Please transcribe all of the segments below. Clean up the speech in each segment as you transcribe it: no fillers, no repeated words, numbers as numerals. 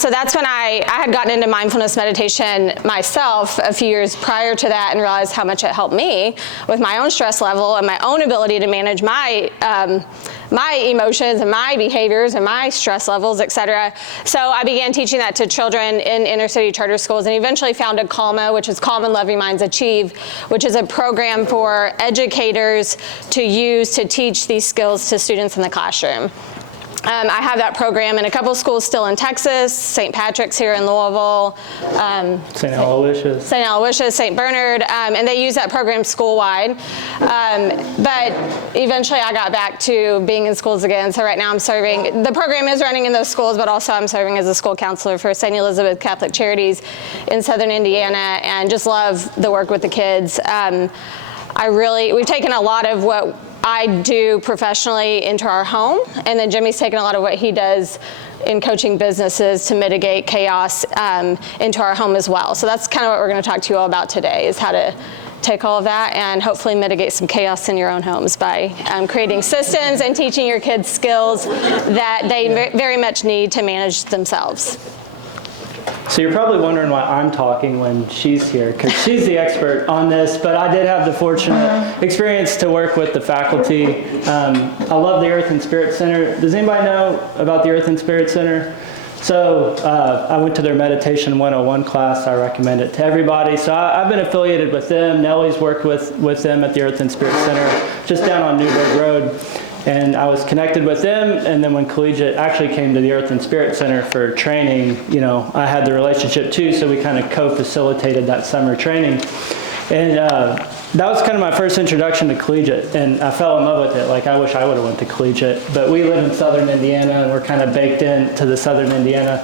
So that's when I had gotten into mindfulness meditation myself a few years prior to that, and realized how much it helped me with my own stress level and my own ability to manage my my emotions and my behaviors and my stress levels, etc. So I began teaching that to children in inner city charter schools, and eventually founded CALMA, which is Calm and Loving Minds Achieve, which is a program for educators to use to teach these skills to students in the classroom. I have that program in a couple schools still in Texas, St. Patrick's here in Louisville, St. Aloysius, St. Bernard, and they use that program school-wide. But eventually I got back to being in schools again, so right now I'm serving, the program is running in those schools, but also I'm serving as a school counselor for St. Elizabeth Catholic Charities in Southern Indiana, and just love the work with the kids. We've taken a lot of what I do professionally into our home, and then Jimmy's taken a lot of what he does in coaching businesses to mitigate chaos into our home as well. So that's kind of what we're going to talk to you all about today, is how to take all of that and hopefully mitigate some chaos in your own homes by creating systems and teaching your kids skills that they very much need to manage themselves. So you're probably wondering why I'm talking when she's here, because she's the expert on this, but I did have the fortunate experience to work with the faculty. I love the Earth and Spirit Center. Does anybody know about the Earth and Spirit Center? So I went to their Meditation 101 class. I recommend it to everybody. So I've been affiliated with them. Nellie's worked with them at the Earth and Spirit Center, just down on Newburgh Road. And I was connected with them, and then when Collegiate actually came to the Earth and Spirit Center for training, I had the relationship too, so we kind of co-facilitated that summer training. And that was kind of my first introduction to Collegiate, and I fell in love with it. Like, I wish I would have went to Collegiate, but we live in Southern Indiana, and we're kind of baked into the Southern Indiana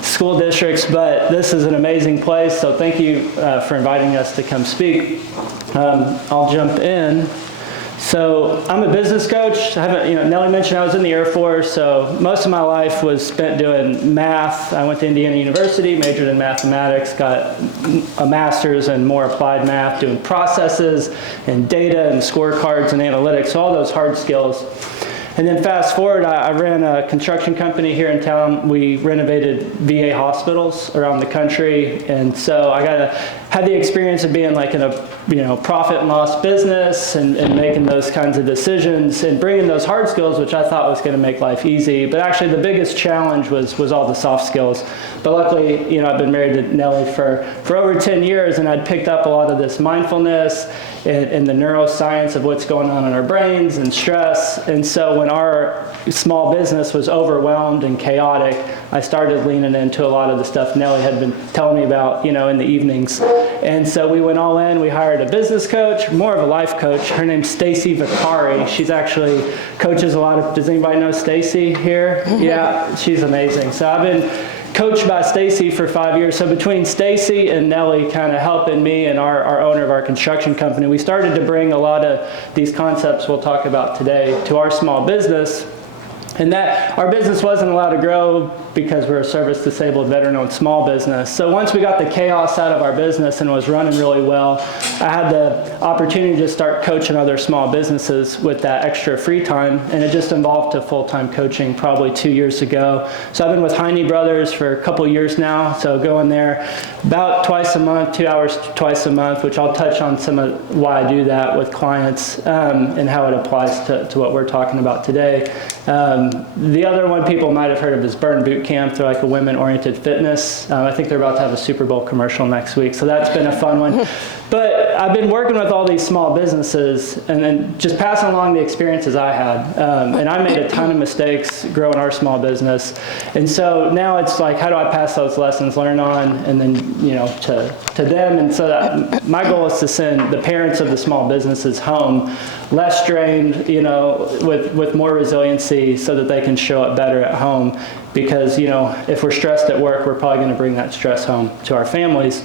school districts, but this is an amazing place, so thank you for inviting us to come speak. I'll jump in. So I'm a business coach. Nellie mentioned I was in the Air Force, so most of my life was spent doing math. I went to Indiana University, majored in mathematics, got a master's in more applied math, doing processes and data and scorecards and analytics, all those hard skills. And then fast forward, I ran a construction company here in town. We renovated VA hospitals around the country, and so I had the experience of being like in a profit and loss business and making those kinds of decisions and bringing those hard skills, which I thought was going to make life easy. But actually, the biggest challenge was all the soft skills. But luckily, I've been married to Nellie for over 10 years, and I'd picked up a lot of this mindfulness and the neuroscience of what's going on in our brains and stress. And so when our small business was overwhelmed and chaotic, I started leaning into a lot of the stuff Nellie had been telling me about, in the evenings. And so we went all in. We hired a business coach, more of a life coach. Her name's Stacy Vicari. She's actually coaches a lot of, does anybody know Stacy here? Yeah, she's amazing. So I've been coached by Stacy for 5 years. So between Stacy and Nellie kind of helping me and our owner of our construction company, we started to bring a lot of these concepts we'll talk about today to our small business. And that our business wasn't allowed to grow because we're a service-disabled, veteran-owned small business. So once we got the chaos out of our business and was running really well, I had the opportunity to start coaching other small businesses with that extra free time, and it just evolved to full-time coaching probably 2 years ago. So I've been with Heine Brothers for a couple years now, so going there about twice a month, 2 hours twice a month, which I'll touch on some of why I do that with clients and how it applies to what we're talking about today. The other one people might have heard of is Burn Boot Camp. They're like a women-oriented fitness. I think they're about to have a Super Bowl commercial next week, so that's been a fun one. But I've been working with all these small businesses and then just passing along the experiences I had. And I made a ton of mistakes growing our small business. And so now it's like, how do I pass those lessons learned on and then, to them? And so my goal is to send the parents of the small businesses home less strained, with more resiliency so that they can show up better at home. Because, if we're stressed at work, we're probably going to bring that stress home to our families.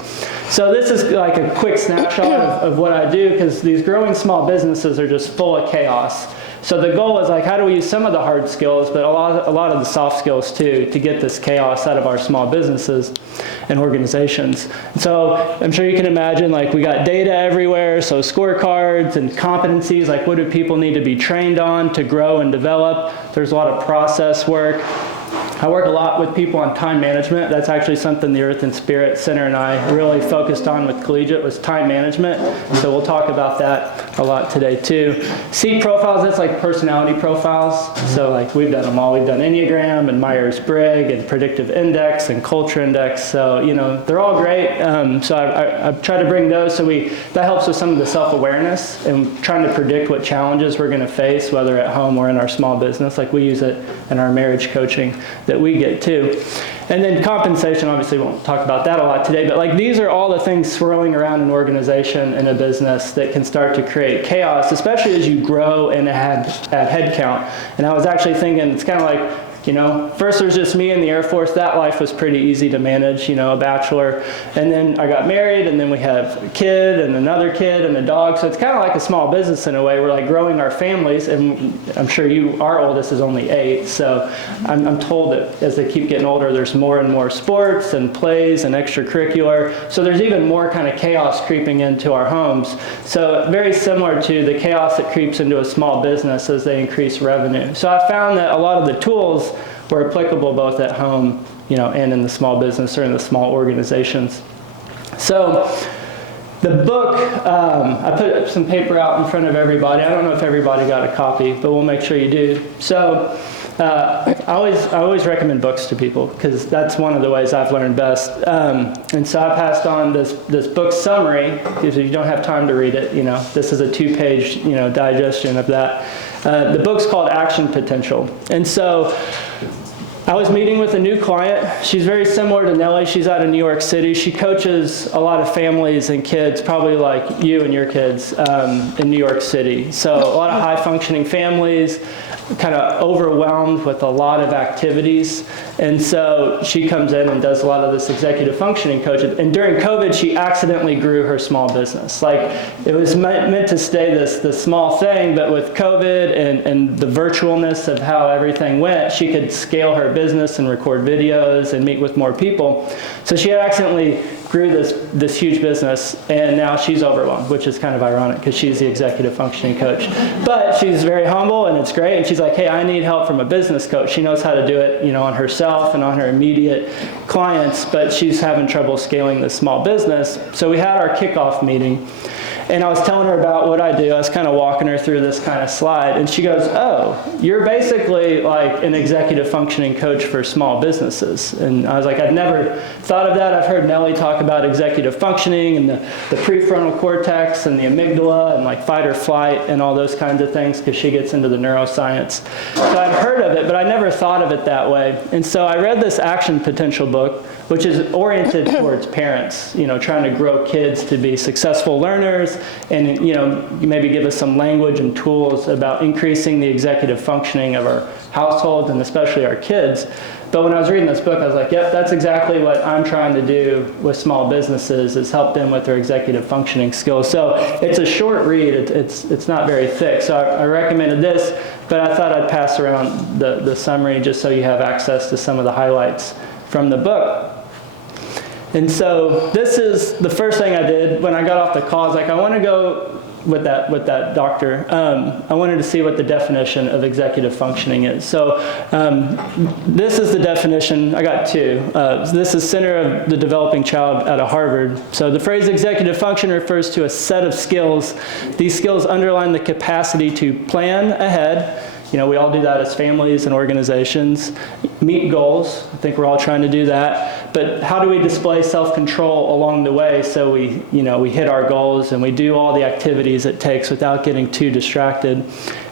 So this is like a quick snapshot of what I do, because these growing small businesses are just full of chaos. So the goal is like, how do we use some of the hard skills, but a lot of the soft skills too, to get this chaos out of our small businesses and organizations. And so I'm sure you can imagine, like, we got data everywhere, so scorecards and competencies, like what do people need to be trained on to grow and develop. There's a lot of process work. I work a lot with people on time management. That's actually something the Earth and Spirit Center and I really focused on with collegiate was time management. So we'll talk about that a lot today too. Seat profiles, that's like personality profiles. So like we've done them all. We've done Enneagram and Myers-Briggs and Predictive Index and Culture Index. So, you know, they're all great. So I've tried to bring those so that helps with some of the self-awareness and trying to predict what challenges we're going to face, whether at home or in our small business. Like we use it in our marriage coaching that we get too. And then compensation, obviously we won't talk about that a lot today, but like these are all the things swirling around an organization and a business that can start to create chaos, especially as you grow and add head count. And I was actually thinking, it's kind of like, you know, first there was just me in the Air Force. That life was pretty easy to manage, you know, a bachelor. And then I got married, and then we have a kid and another kid and a dog. So it's kind of like a small business in a way. We're like growing our families, and I'm sure our oldest is only 8. So I'm told that as they keep getting older, there's more and more sports and plays and extracurricular. So there's even more kind of chaos creeping into our homes. So very similar to the chaos that creeps into a small business as they increase revenue. So I found that a lot of the tools were applicable both at home, you know, and in the small business or in the small organizations. So the book, I put some paper out in front of everybody. I don't know if everybody got a copy, but we'll make sure you do. So I always recommend books to people because that's one of the ways I've learned best. And so I passed on this book summary because if you don't have time to read it, you know, this is a 2-page, you know, digestion of that. The book's called Action Potential. And so I was meeting with a new client. She's very similar to Nellie. She's out of New York City. She coaches a lot of families and kids, probably like you and your kids, in New York City. So a lot of high-functioning families, kind of overwhelmed with a lot of activities. And so she comes in and does a lot of this executive functioning coaching. And during COVID, she accidentally grew her small business. Like it was meant to stay this small thing, but with COVID and the virtualness of how everything went, she could scale her business and record videos and meet with more people. So she had accidentally grew this huge business, and now she's overwhelmed, which is kind of ironic because she's the executive functioning coach. But she's very humble, and it's great. And she's like, hey, I need help from a business coach. She knows how to do it, you know, on herself and on her immediate clients, but she's having trouble scaling this small business. So we had our kickoff meeting, and I was telling her about what I do. I was kind of walking her through this kind of slide, and she goes, oh, you're basically like an executive functioning coach for small businesses. And I was like, I'd never thought of that. I've heard Nellie talk about executive functioning and the prefrontal cortex and the amygdala and like fight or flight and all those kinds of things because she gets into the neuroscience. So I'd heard of it, but I never thought of it that way. And so I read this Action Potential book, which is oriented towards parents, you know, trying to grow kids to be successful learners and, you know, maybe give us some language and tools about increasing the executive functioning of our households and especially our kids. But when I was reading this book, I was like, yep, that's exactly what I'm trying to do with small businesses is help them with their executive functioning skills. So it's a short read. It's not very thick. So I recommended this, but I thought I'd pass around the summary just so you have access to some of the highlights from the book. And so this is the first thing I did when I got off the call. I was like, I want to go with that doctor. I wanted to see what the definition of executive functioning is. So this is the definition. I got 2. This is Center of the Developing Child out of Harvard. So the phrase executive function refers to a set of skills. These skills underline the capacity to plan ahead. You know, we all do that as families and organizations. Meet goals. I think we're all trying to do that. But how do we display self-control along the way so we hit our goals and we do all the activities it takes without getting too distracted,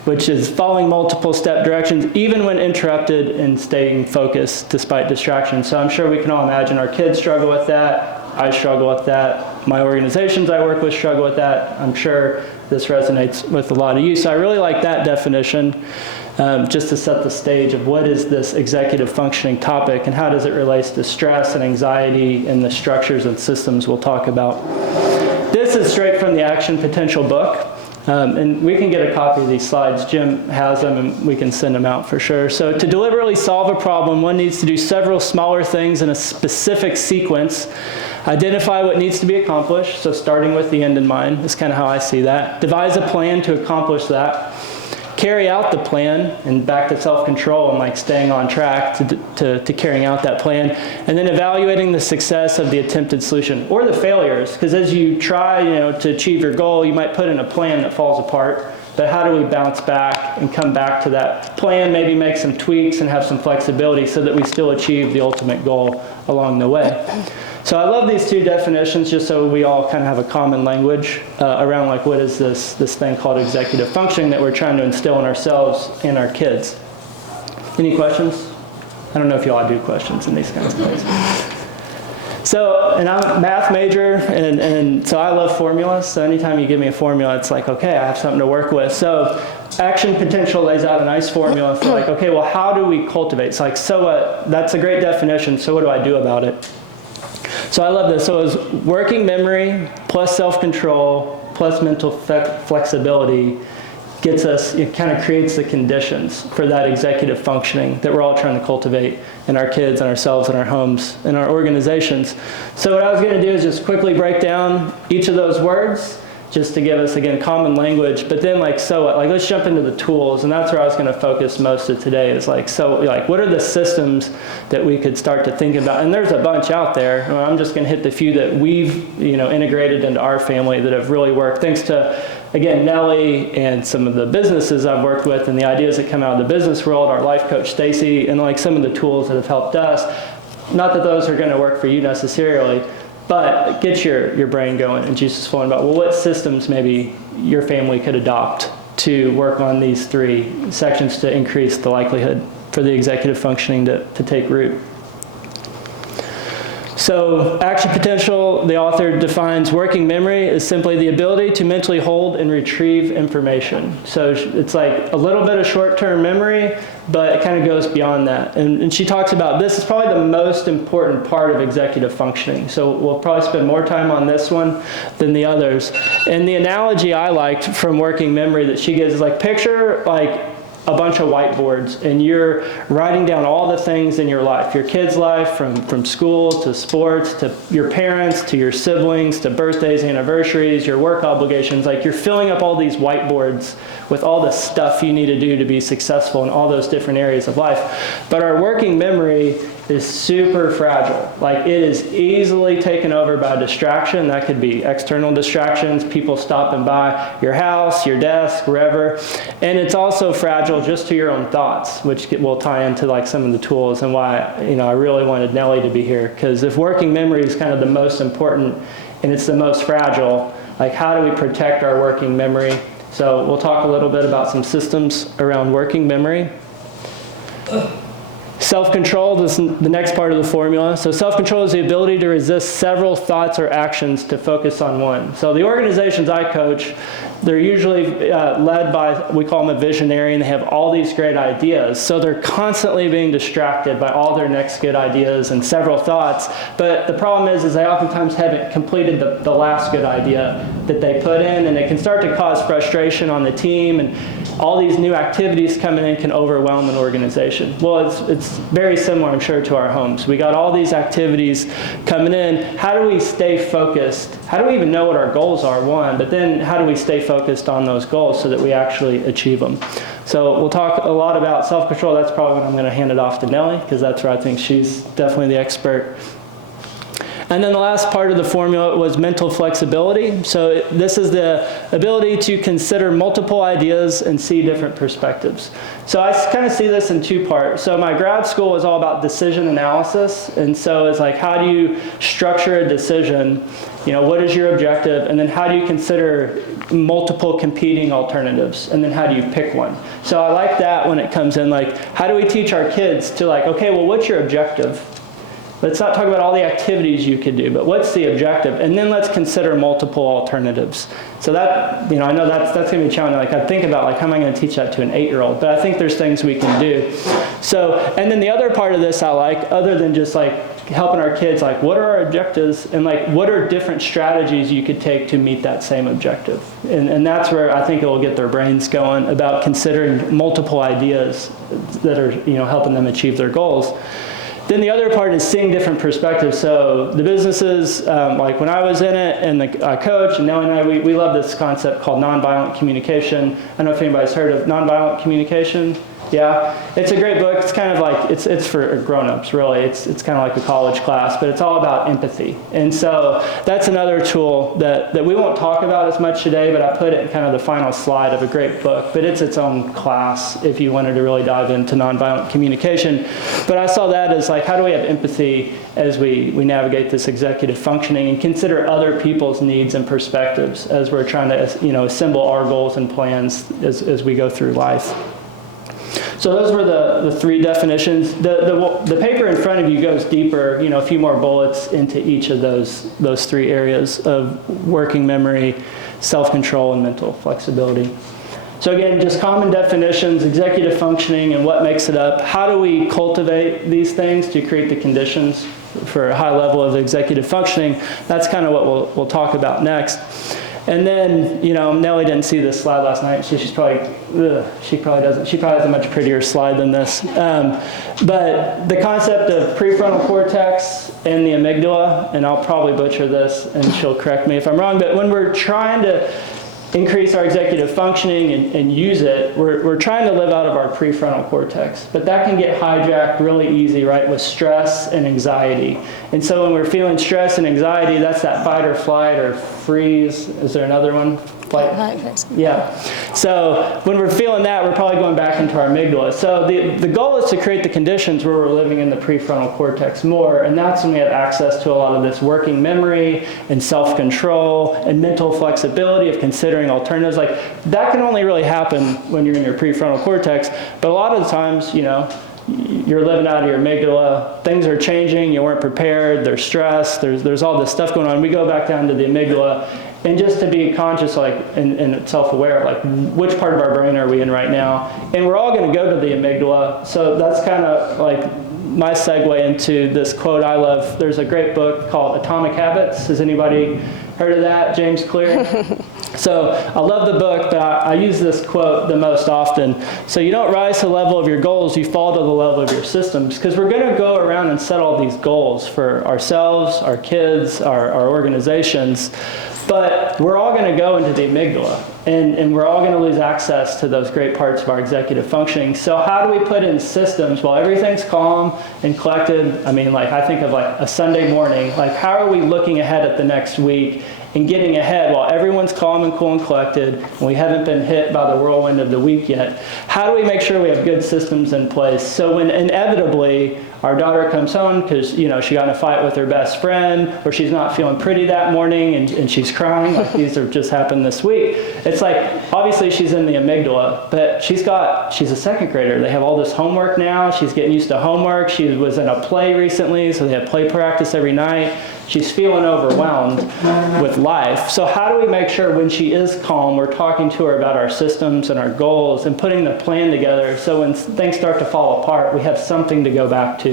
which is following multiple step directions, even when interrupted, and staying focused despite distractions. So I'm sure we can all imagine our kids struggle with that. I struggle with that. My organizations I work with struggle with that. I'm sure this resonates with a lot of you. So I really like that definition, just to set the stage of what is this executive functioning topic and how does it relate to stress and anxiety and the structures and systems we'll talk about. This is straight from the Action Potential book. And we can get a copy of these slides. Jim has them, and we can send them out for sure. So to deliberately solve a problem, one needs to do several smaller things in a specific sequence. Identify what needs to be accomplished, so starting with the end in mind is kind of how I see that. Devise a plan to accomplish that. carry out the plan, and back to self-control and like staying on track to carrying out that plan, and then evaluating the success of the attempted solution or the failures, because as you try to achieve your goal, you might put in a plan that falls apart. But how do we bounce back and come back to that plan, maybe make some tweaks and have some flexibility so that we still achieve the ultimate goal along the way? So I love these two definitions just so we all kind of have a common language around like what is this thing called executive functioning that we're trying to instill in ourselves and our kids. Any questions? I don't know if y'all do questions in these kinds of places. So, and I'm a math major, and so I love formulas. So anytime you give me a formula, it's like, okay, I have something to work with. So action potential lays out a nice formula for like, okay, well, how do we cultivate? It's like, so what? That's a great definition. So what do I do about it? So I love this. So it's working memory plus self-control plus mental flexibility gets us, it kind of creates the conditions for that executive functioning that we're all trying to cultivate in our kids and ourselves and our homes and our organizations. So what I was going to do is just quickly break down each of those words just to give us, again, common language. But then, like, so what? Like, let's jump into the tools. And that's where I was going to focus most of today is, like, so, like, what are the systems that we could start to think about? And there's a bunch out there. I'm just going to hit the few that we've, integrated into our family that have really worked. Thanks to, again, Nellie and some of the businesses I've worked with and the ideas that come out of the business world, our life coach, Stacy, and, like, some of the tools that have helped us. Not that those are going to work for you necessarily, but get your brain going and juices flowing about, well, what systems maybe your family could adopt to work on these three sections to increase the likelihood for the executive functioning to take root. So action potential, the author defines working memory is simply the ability to mentally hold and retrieve information. So it's like a little bit of short-term memory, but it kind of goes beyond that. And she talks about this is probably the most important part of executive functioning. So we'll probably spend more time on this one than the others. And the analogy I liked from working memory that she gives is like picture like a bunch of whiteboards and you're writing down all the things in your life, your kid's life, from school to sports to your parents to your siblings to birthdays, anniversaries, your work obligations. Like you're filling up all these whiteboards with all the stuff you need to do to be successful in all those different areas of life. But our working memory is super fragile. Like it is easily taken over by distraction. That could be external distractions, people stopping by your house, your desk, wherever. And it's also fragile just to your own thoughts, which will tie into like some of the tools and why I really wanted Nellie to be here. Because if working memory is kind of the most important and it's the most fragile, like how do we protect our working memory? So we'll talk a little bit about some systems around working memory. Self-control is the next part of the formula. So self-control is the ability to resist several thoughts or actions to focus on one. So the organizations I coach, they're usually led by, we call them a visionary, and they have all these great ideas. So they're constantly being distracted by all their next good ideas and several thoughts. But the problem is they oftentimes haven't completed the last good idea that they put in, and it can start to cause frustration on the team, and all these new activities coming in can overwhelm an organization. Well, it's very similar, I'm sure, to our homes. We got all these activities coming in. How do we stay focused? How do we even know what our goals are, one, but then how do we stay focused on those goals so that we actually achieve them? So we'll talk a lot about self-control. That's probably when I'm going to hand it off to Nellie, because that's where I think she's definitely the expert. And then the last part of the formula was mental flexibility. So this is the ability to consider multiple ideas and see different perspectives. So I kind of see this in two parts. So my grad school was all about decision analysis. And so it's like, how do you structure a decision? What is your objective? And then how do you consider multiple competing alternatives? And then how do you pick one? So I like that when it comes in, like, how do we teach our kids to like, okay, well, what's your objective? Let's not talk about all the activities you could do, but what's the objective? And then let's consider multiple alternatives. So that, I know that's going to be challenging. Like I think about like, how am I going to teach that to an 8-year-old? But I think there's things we can do. So, and then the other part of this I like, other than just like helping our kids, like what are our objectives and like what are different strategies you could take to meet that same objective? And that's where I think it will get their brains going about considering multiple ideas that are, helping them achieve their goals. Then the other part is seeing different perspectives. So the businesses, like when I was in it, and I coach, and Nellie and I, we love this concept called nonviolent communication. I don't know if anybody's heard of nonviolent communication. Yeah, it's a great book. It's kind of like, it's for grown-ups, really. It's kind of like a college class, but it's all about empathy. And so that's another tool that we won't talk about as much today, but I put it in kind of the final slide of a great book. But it's its own class if you wanted to really dive into nonviolent communication. But I saw that as like, how do we have empathy as we navigate this executive functioning and consider other people's needs and perspectives as we're trying to, assemble our goals and plans as we go through life. So those were the three definitions. The paper in front of you goes deeper, a few more bullets into each of those three areas of working memory, self-control, and mental flexibility. So again, just common definitions, executive functioning, and what makes it up. How do we cultivate these things to create the conditions for a high level of executive functioning? That's kind of what we'll talk about next. And then, Nellie didn't see this slide last night, so she probably has a much prettier slide than this. But the concept of prefrontal cortex and the amygdala, and I'll probably butcher this, and she'll correct me if I'm wrong, but when we're trying to increase our executive functioning and use it, we're trying to live out of our prefrontal cortex. But that can get hijacked really easy, right, with stress and anxiety. And so when we're feeling stress and anxiety, that's that fight or flight or freeze. Is there another one? Flight. Yeah. So when we're feeling that, we're probably going back into our amygdala. So the goal is to create the conditions where we're living in the prefrontal cortex more, and that's when we have access to a lot of this working memory and self-control and mental flexibility of considering alternatives. Like, that can only really happen when you're in your prefrontal cortex, but a lot of the times, you're living out of your amygdala, things are changing, you weren't prepared, there's stress, there's all this stuff going on. We go back down to the amygdala, and just to be conscious, and self-aware, which part of our brain are we in right now? And we're all going to go to the amygdala. So that's kind of like my segue into this quote I love. There's a great book called Atomic Habits. Has anybody heard of that? James Clear? So I love the book, but I use this quote the most often. So you don't rise to the level of your goals, you fall to the level of your systems. Because we're going to go around and set all these goals for ourselves, our kids, our organizations. But we're all going to go into the amygdala, and we're all going to lose access to those great parts of our executive functioning. So how do we put in systems while everything's calm and collected? I mean, I think of a Sunday morning. How are we looking ahead at the next week and getting ahead while everyone's calm and cool and collected, and we haven't been hit by the whirlwind of the week yet? How do we make sure we have good systems in place so when inevitably our daughter comes home because she got in a fight with her best friend, or she's not feeling pretty that morning and she's crying, like these have just happened this week. It's obviously she's in the amygdala, but she's a second grader. They have all this homework now. She's getting used to homework. She was in a play recently, so they have play practice every night. She's feeling overwhelmed with life. So how do we make sure when she is calm, we're talking to her about our systems and our goals and putting the plan together so when things start to fall apart, we have something to go back to.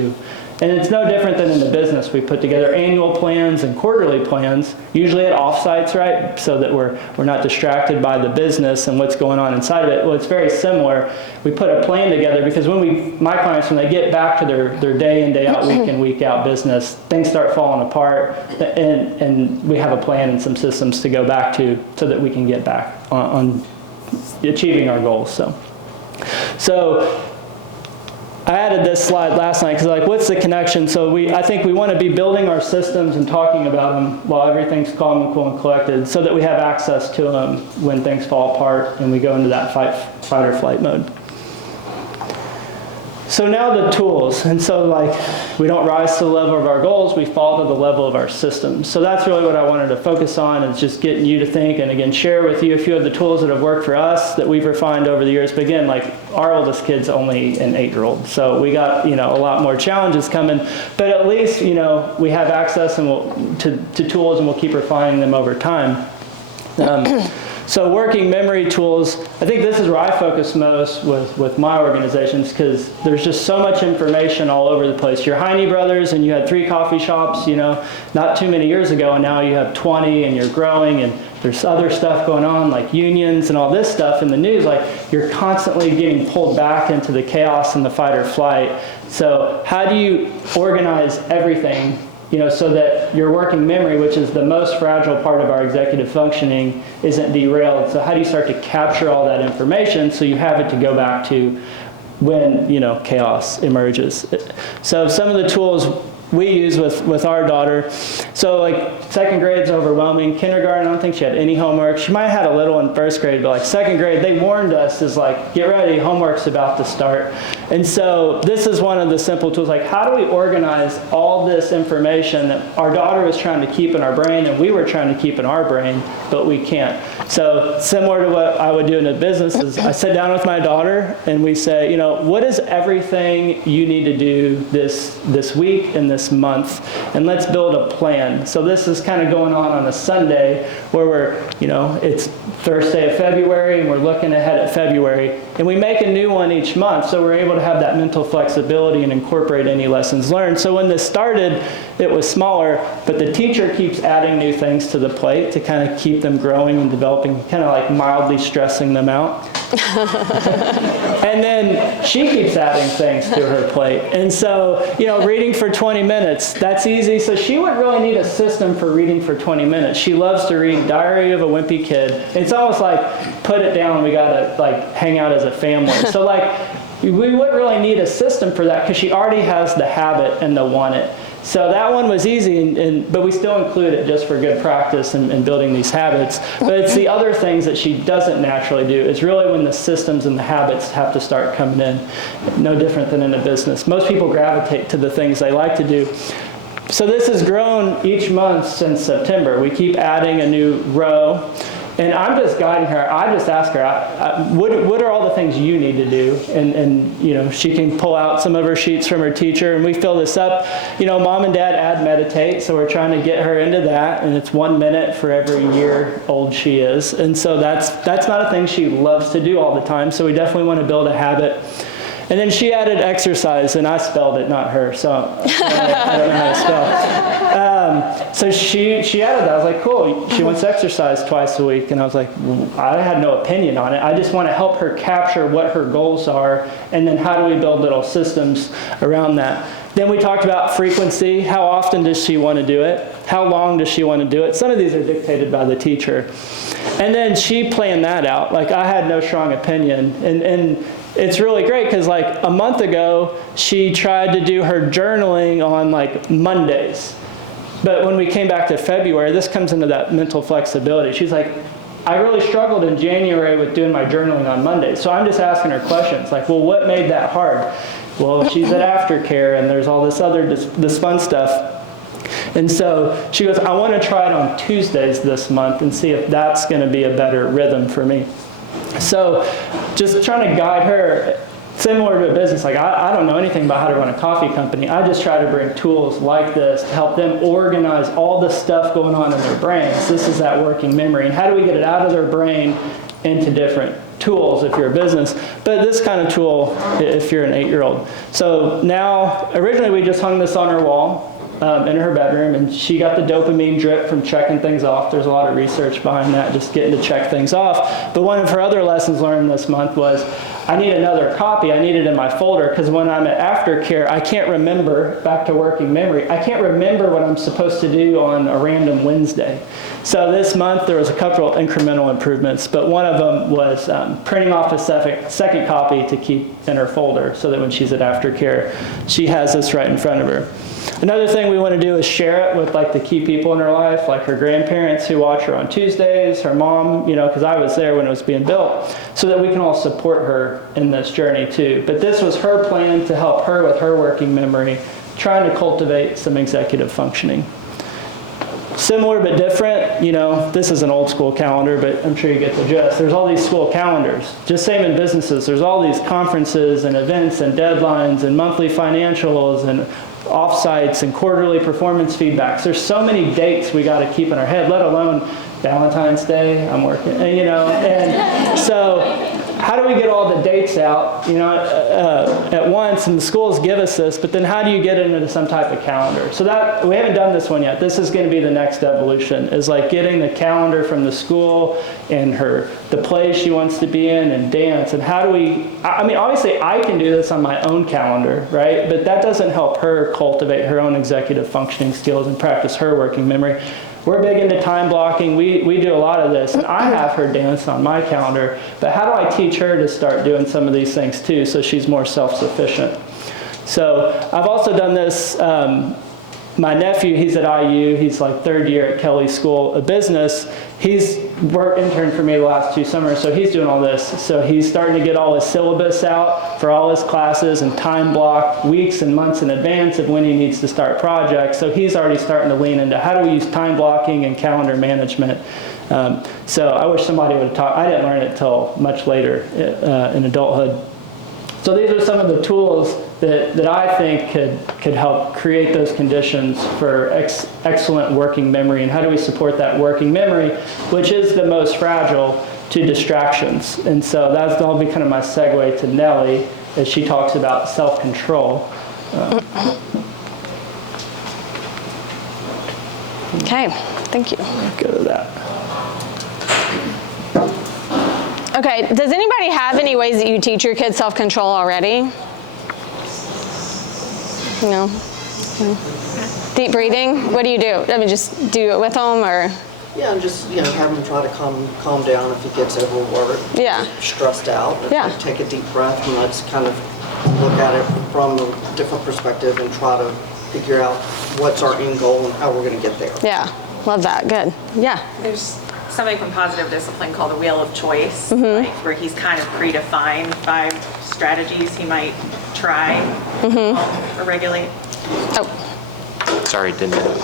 And it's no different than in the business. We put together annual plans and quarterly plans, usually at offsites, right? So that we're not distracted by the business and what's going on inside of it. Well, it's very similar. We put a plan together because my clients, when they get back to their day in, day out, week in, week out business, things start falling apart, and we have a plan and some systems to go back to so that we can get back on achieving our goals. So I added this slide last night because what's the connection? So I think we want to be building our systems and talking about them while everything's calm and cool and collected so that we have access to them when things fall apart and we go into that fight or flight mode. So now the tools. And so we don't rise to the level of our goals, we fall to the level of our systems. So that's really what I wanted to focus on, is just getting you to think and again share with you a few of the tools that have worked for us that we've refined over the years. But again, our oldest kid's only an 8-year-old. So we got a lot more challenges coming. But at least we have access to tools, and we'll keep refining them over time. So working memory tools, I think this is where I focus most with my organizations, because there's just so much information all over the place. You're Heine Brothers and you had 3 coffee shops, not too many years ago, and now you have 20 and you're growing, and there's other stuff going on like unions and all this stuff in the news. Like, you're constantly getting pulled back into the chaos and the fight or flight. So how do you organize everything, so that your working memory, which is the most fragile part of our executive functioning, isn't derailed? So how do you start to capture all that information so you have it to go back to when, chaos emerges? So some of the tools we use with our daughter. So like 2nd grade's overwhelming. Kindergarten, I don't think she had any homework. She might have had a little in 1st grade, but like 2nd grade, they warned us, is like, get ready, homework's about to start. And so this is one of the simple tools. Like, how do we organize all this information that our daughter was trying to keep in our brain and we were trying to keep in our brain, but we can't? So similar to what I would do in a business is I sit down with my daughter and we say, what is everything you need to do this week and this month, and let's build a plan. So this is kind of going on a Sunday where we're, it's first day of February and we're looking ahead at February, and we make a new one each month, so we're able to have that mental flexibility and incorporate any lessons learned. So when this started, it was smaller, but the teacher keeps adding new things to the plate to kind of keep them growing and developing, kind of like mildly stressing them out. And then she keeps adding things to her plate. And so, reading for 20 minutes, that's easy. So she wouldn't really need a system for reading for 20 minutes. She loves to read Diary of a Wimpy Kid. It's almost like, put it down, we gotta hang out as a family. So we wouldn't really need a system for that because she already has the habit and the want it. So that one was easy, but we still include it just for good practice and building these habits. But it's the other things that she doesn't naturally do. It's really when the systems and the habits have to start coming in. No different than in a business. Most people gravitate to the things they like to do. So this has grown each month since September. We keep adding a new row. And I'm just guiding her. I just ask her, what are all the things you need to do? And she can pull out some of her sheets from her teacher, and we fill this up. Mom and Dad add meditate, so we're trying to get her into that, and it's 1 minute for every year old she is. And so that's not a thing she loves to do all the time, so we definitely want to build a habit. And then she added exercise, and I spelled it, not her, so I don't know how to spell. So she added that. I was like, cool, she wants to exercise twice a week. And I was like, I had no opinion on it. I just want to help her capture what her goals are, and then how do we build little systems around that. Then we talked about frequency. How often does she want to do it? How long does she want to do it? Some of these are dictated by the teacher. And then she planned that out. Like, I had no strong opinion. And it's really great because a month ago, she tried to do her journaling on Mondays. But when we came back to February, this comes into that mental flexibility. She's like, I really struggled in January with doing my journaling on Mondays. So I'm just asking her questions well, what made that hard? Well, she's at aftercare and there's all this other, this fun stuff. And so she goes, I want to try it on Tuesdays this month and see if that's going to be a better rhythm for me. So just trying to guide her, similar to a business. I don't know anything about how to run a coffee company. I just try to bring tools like this to help them organize all the stuff going on in their brains. This is that working memory. And how do we get it out of their brain into different tools if you're a business, but this kind of tool if you're an 8-year-old. So now, originally we just hung this on her wall in her bedroom, and she got the dopamine drip from checking things off. There's a lot of research behind that, just getting to check things off. But one of her other lessons learned this month was, I need another copy. I need it in my folder, because when I'm at aftercare, I can't remember, back to working memory, I can't remember what I'm supposed to do on a random Wednesday. So this month there was a couple of incremental improvements, but one of them was printing off a second copy to keep in her folder so that when she's at aftercare, she has this right in front of her. Another thing we want to do is share it with the key people in her life, like her grandparents who watch her on Tuesdays, her mom, because I was there when it was being built, so that we can all support her in this journey too. But this was her plan to help her with her working memory, trying to cultivate some executive functioning. Similar but different, this is an old school calendar, but I'm sure you get the gist. There's all these school calendars. Just same in businesses. There's all these conferences and events and deadlines and monthly financials and offsites and quarterly performance feedbacks. There's so many dates we got to keep in our head, let alone Valentine's Day, I'm working, and so how do we get all the dates out, at once, and the schools give us this, but then how do you get it into some type of calendar? So that, we haven't done this one yet. This is going to be the next evolution, is like getting the calendar from the school and the play she wants to be in and dance, and how do we, obviously I can do this on my own calendar, right? But that doesn't help her cultivate her own executive functioning skills and practice her working memory. We're big into time blocking. We do a lot of this, and I have her dance on my calendar, but how do I teach her to start doing some of these things too so she's more self-sufficient? So I've also done this. My nephew, he's at IU. He's like third year at Kelly School of Business. He's interned for me the last 2 summers, so he's doing all this. So he's starting to get all his syllabus out for all his classes and time block weeks and months in advance of when he needs to start projects. So he's already starting to lean into how do we use time blocking and calendar management. So I wish somebody would have taught. I didn't learn it until much later in adulthood. So these are some of the tools that I think could help create those conditions for excellent working memory. And how do we support that working memory, which is the most fragile, to distractions? And so that'll be kind of my segue to Nellie as she talks about self-control. Okay, thank you. Go to that. Okay, does anybody have any ways that you teach your kids self-control already? No? Deep breathing? What do you do? Just do it with them, or? Yeah, and just, have him try to calm down if he gets overworked. Yeah. Stressed out. Yeah. Take a deep breath and let's kind of look at it from a different perspective and try to figure out what's our end goal and how we're going to get there. Yeah, love that. Good. Yeah. There's something from positive discipline called the wheel of choice, like where he's kind of predefined 5 strategies he might try or regulate. Oh. Sorry, didn't know.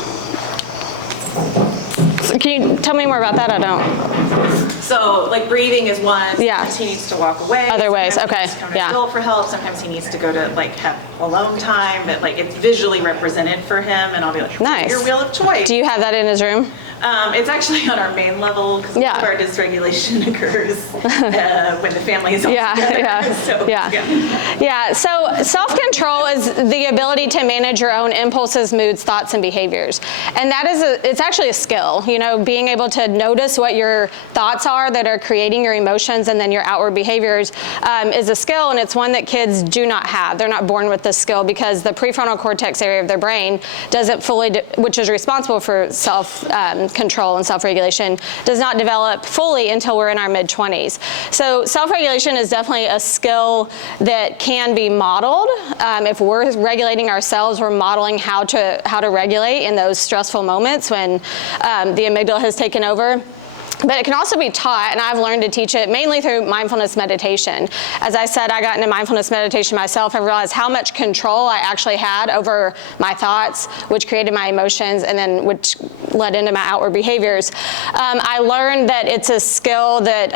So can you tell me more about that? I don't. So, like, breathing is one. Yeah. Sometimes he needs to walk away. Other ways, Sometimes okay, He needs to come to yeah. Bill for help. Sometimes he needs to go to, have alone time. But, it's visually represented for him. And I'll be like, nice. Your wheel of choice. Do you have that in his room? It's actually on our main level because most of our dysregulation occurs when the family is all together. So self-control is the ability to manage your own impulses, moods, thoughts, and behaviors. And that is it's actually a skill, being able to notice what your thoughts are that are creating your emotions and then your outward behaviors is a skill, and it's one that kids do not have. They're not born with this skill because the prefrontal cortex area of their brain doesn't fully, which is responsible for self-control and self-regulation, does not develop fully until we're in our mid-20s. So self-regulation is definitely a skill that can be modeled. If we're regulating ourselves, we're modeling how to regulate in those stressful moments when the amygdala has taken over. But it can also be taught, and I've learned to teach it mainly through mindfulness meditation. As I said, I got into mindfulness meditation myself and realized how much control I actually had over my thoughts, which created my emotions, and then which led into my outward behaviors. I learned that it's a skill that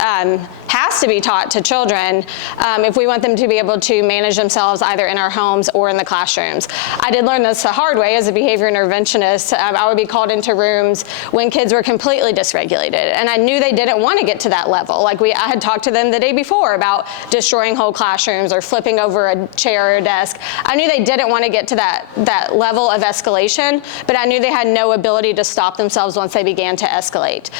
has to be taught to children if we want them to be able to manage themselves either in our homes or in the classrooms. I did learn this the hard way as a behavior interventionist. I would be called into rooms when kids were completely dysregulated, and I knew they didn't want to get to that level. I had talked to them the day before about destroying whole classrooms or flipping over a chair or a desk. I knew they didn't want to get to that level of escalation, but I knew they had no ability to stop themselves once they began to escalate.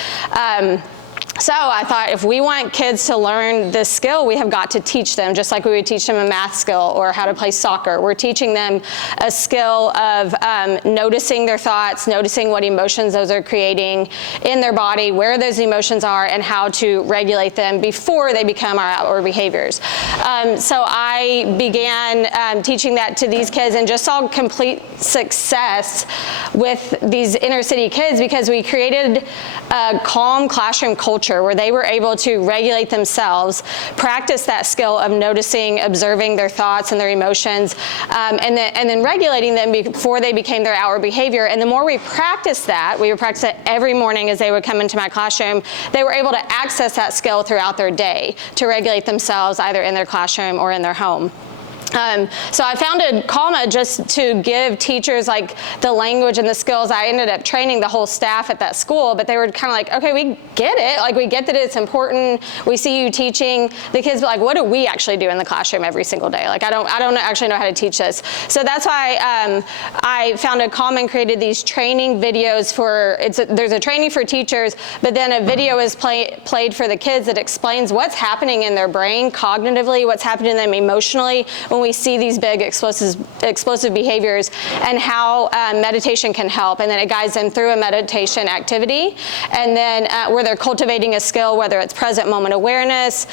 So I thought, if we want kids to learn this skill, we have got to teach them, just like we would teach them a math skill or how to play soccer. We're teaching them a skill of noticing their thoughts, noticing what emotions those are creating in their body, where those emotions are, and how to regulate them before they become our outward behaviors. So I began teaching that to these kids and just saw complete success with these inner city kids because we created a calm classroom culture where they were able to regulate themselves, practice that skill of noticing, observing their thoughts and their emotions, and then regulating them before they became their outward behavior. And the more we practiced that, we would practice it every morning as they would come into my classroom, they were able to access that skill throughout their day to regulate themselves either in their classroom or in their home. So I founded Calma just to give teachers like the language and the skills. I ended up training the whole staff at that school, but they were kind of like, okay, we get it. Like, we get that it's important. We see you teaching the kids, but like, what do we actually do in the classroom every single day? Like, I don't actually know how to teach this. So that's why I founded Calma and created these training videos for, there's a training for teachers, but then a video is played for the kids that explains what's happening in their brain cognitively, what's happening to them emotionally when we see these big explosive behaviors, and how meditation can help. And then it guides them through a meditation activity, and then where they're cultivating a skill, whether it's present moment awareness,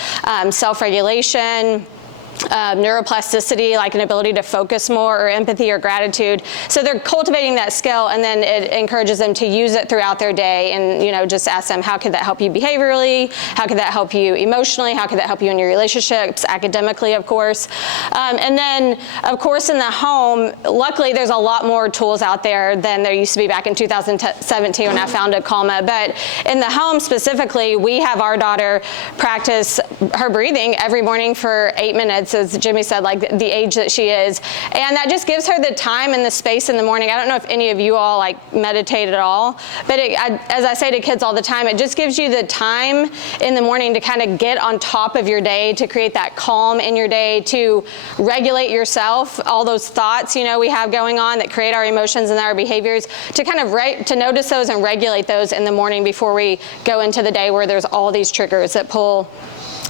self-regulation, neuroplasticity, like an ability to focus more, or empathy or gratitude. So they're cultivating that skill, and then it encourages them to use it throughout their day, and just ask them, how could that help you behaviorally? How could that help you emotionally? How could that help you in your relationships, academically, of course? And then, of course, in the home, luckily there's a lot more tools out there than there used to be back in 2017 when I founded Calma. But in the home specifically, we have our daughter practice her breathing every morning for 8 minutes, as Jimmy said, like the age that she is. And that just gives her the time and the space in the morning. I don't know if any of you all like meditate at all, but as I say to kids all the time, it just gives you the time in the morning to kind of get on top of your day, to create that calm in your day, to regulate yourself, all those thoughts, we have going on that create our emotions and our behaviors, to kind of to notice those and regulate those in the morning before we go into the day where there's all these triggers that pull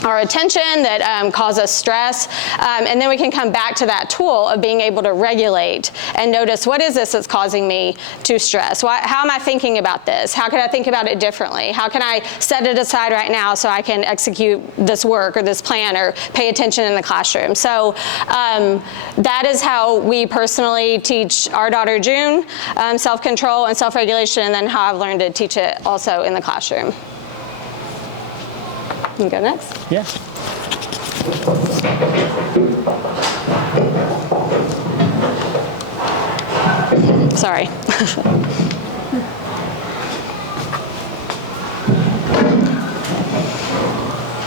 our attention, that cause us stress, and then we can come back to that tool of being able to regulate and notice, what is this that's causing me to stress? How am I thinking about this? How can I think about it differently? How can I set it aside right now so I can execute this work or this plan or pay attention in the classroom? So that is how we personally teach our daughter June, self-control and self-regulation, and then how I've learned to teach it also in the classroom. You can go next. Yeah. Sorry.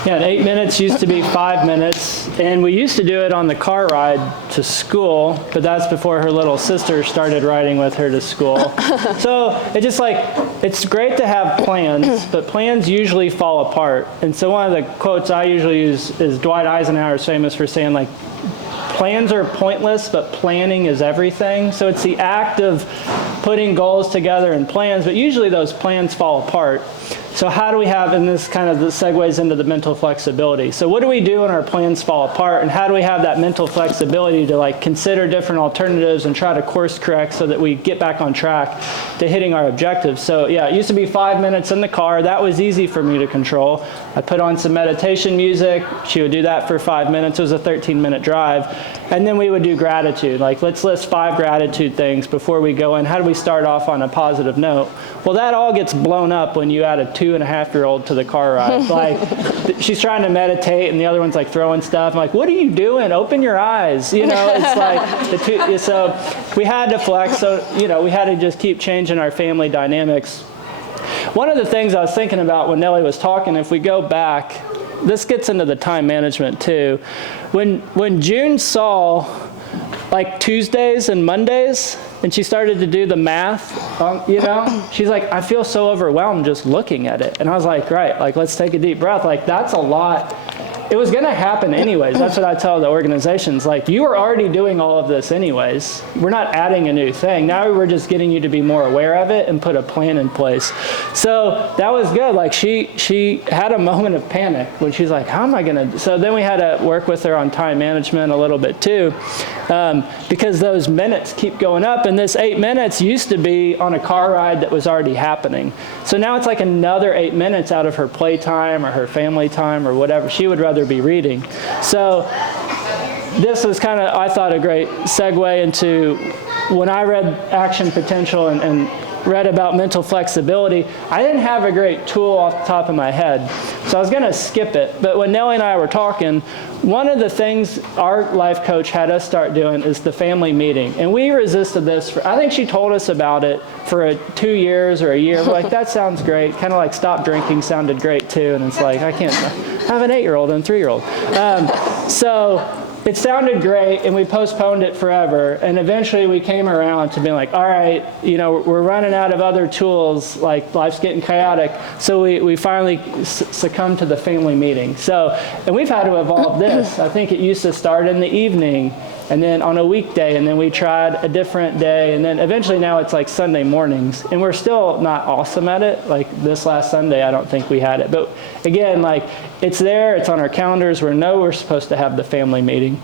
Yeah, and 8 minutes used to be 5 minutes, and we used to do it on the car ride to school, but that's before her little sister started riding with her to school. So it's great to have plans, but plans usually fall apart. And so one of the quotes I usually use is Dwight Eisenhower is famous for saying, like, plans are pointless, but planning is everything. So it's the act of putting goals together and plans, but usually those plans fall apart. So how do we have, and this kind of segues into the mental flexibility. So what do we do when our plans fall apart, and how do we have that mental flexibility to like consider different alternatives and try to course correct so that we get back on track to hitting our objectives? So yeah, it used to be 5 minutes in the car. That was easy for me to control. I put on some meditation music. She would do that for 5 minutes. It was a 13-minute drive. And then we would do gratitude. Like, let's list 5 gratitude things before we go in. How do we start off on a positive note? Well, that all gets blown up when you add a 2.5-year-old to the car ride. Like, she's trying to meditate, and the other one's like throwing stuff. I'm like, what are you doing? Open your eyes. It's like, so we had to flex. So, we had to just keep changing our family dynamics. One of the things I was thinking about when Nellie was talking, if we go back, this gets into the time management too. When June saw like Tuesdays and Mondays, and she started to do the math, she's like, I feel so overwhelmed just looking at it. And I was like, right, like, let's take a deep breath. Like, that's a lot. It was going to happen anyways. That's what I tell the organizations. Like, you were already doing all of this anyways. We're not adding a new thing. Now we're just getting you to be more aware of it and put a plan in place. So that was good. Like, she had a moment of panic when she's like, how am I going to? So then we had to work with her on time management a little bit too, because those minutes keep going up. And this 8 minutes used to be on a car ride that was already happening. So now it's like another 8 minutes out of her playtime or her family time or whatever. She would rather be reading. So this was kind of, I thought, a great segue into when I read Action Potential and read about mental flexibility. I didn't have a great tool off the top of my head, so I was going to skip it. But when Nellie and I were talking, one of the things our life coach had us start doing is the family meeting. And we resisted this I think she told us about it for 2 years or a year. We're like, that sounds great. Kind of like stop drinking sounded great too. And it's like, I can't have an 8-year-old and 3-year-old. it sounded great, and we postponed it forever. And eventually we came around to being like, all right, we're running out of other tools, like life's getting chaotic. So we finally succumbed to the family meeting. And we've had to evolve this. I think it used to start in the evening, and then on a weekday, and then we tried a different day, and then eventually now it's like Sunday mornings. And we're still not awesome at it. Like this last Sunday, I don't think we had it. But again, like it's there, it's on our calendars. We know we're supposed to have the family meeting.